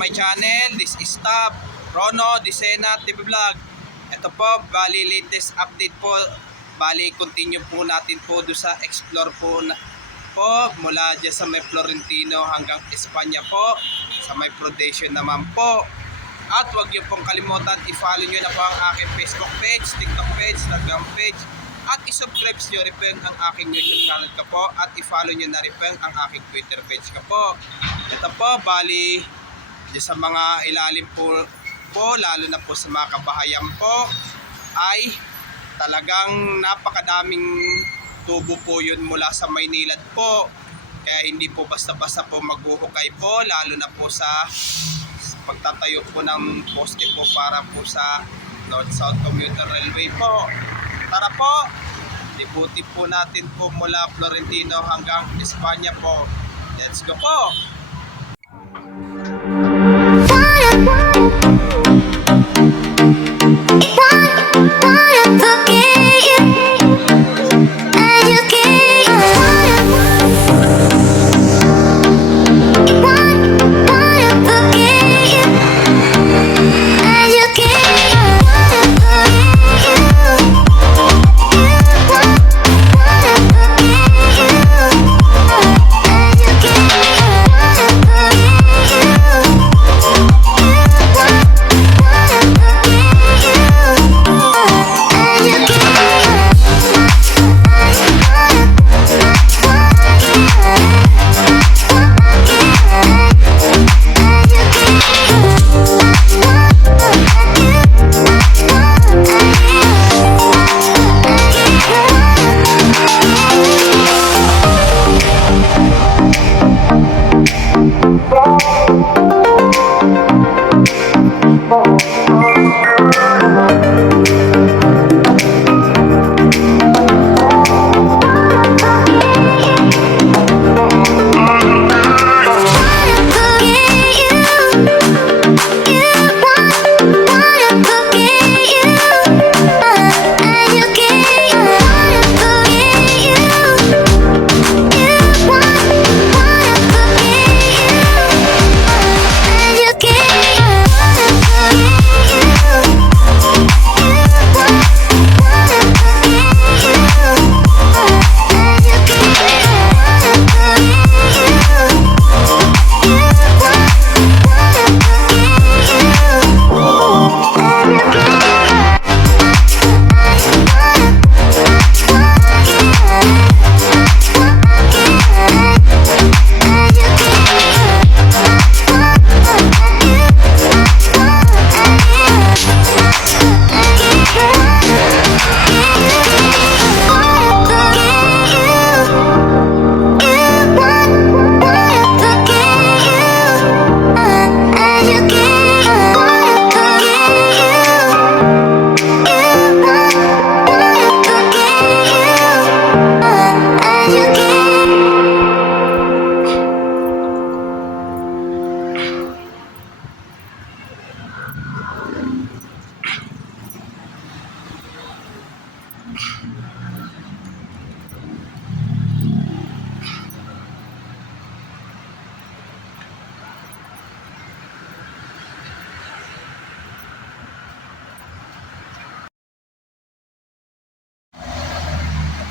my channel. This is Tab Rono Disena TV Vlog. Ito po, bali latest update po. Bali continue po natin po do sa explore po mula dyan sa may Florentino hanggang Espanya po. Sa may Prodation naman po. At huwag niyo pong kalimutan, i-follow nyo na po ang aking Facebook page, TikTok page, Instagram page. At i-subscribe nyo rin po ang aking YouTube channel ka po. At i-follow nyo na rin po ang aking Twitter page ka po. Ito po, bali sa mga ilalim po, lalo na po sa mga kabahayan po, ay talagang napakadaming tubo po yun mula sa Maynilad po. Kaya hindi po basta-basta po maghuhukay po, lalo na po sa pagtatayo po ng poste po para po sa North-South Commuter Railway po. Tara po, liputin po natin po mula Florentino hanggang Espanya po. Let's go po!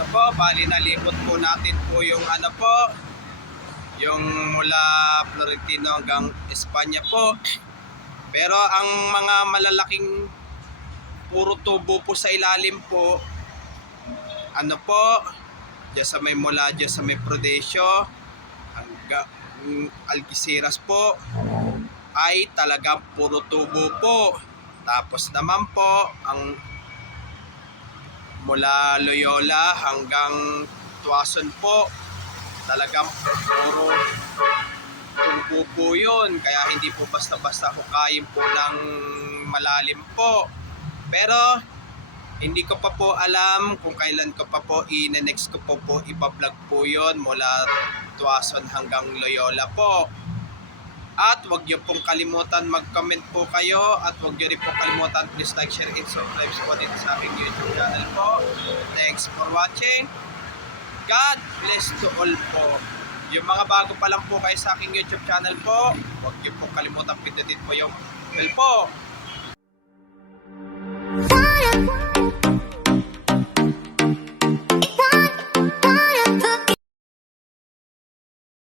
Po, bali nalipot po natin po yung yung mula Florentino hanggang Espanya po. Pero ang mga malalaking puro tubo po sa ilalim po, diyan sa may mula diyan sa may Prodation hanggang Algeciras po ay talagang puro tubo po. Tapos naman po ang mula Loyola hanggang Tuason po, talagang puro tubo po yun. Kaya hindi po basta-basta hukayin po ng malalim po. Pero hindi ko pa po alam kung kailan ko pa po next ko po ipa-vlog po yun mula Tuason hanggang Loyola po. At huwag niyo pong kalimutan mag-comment po kayo. At huwag niyo rin pong kalimutan, please like, share, and subscribe po dito sa aking YouTube channel po. Thanks for watching. God bless to all po. Yung mga bago pa lang po kayo sa aking YouTube channel po, huwag niyo po kalimutan pindutin po yung bell po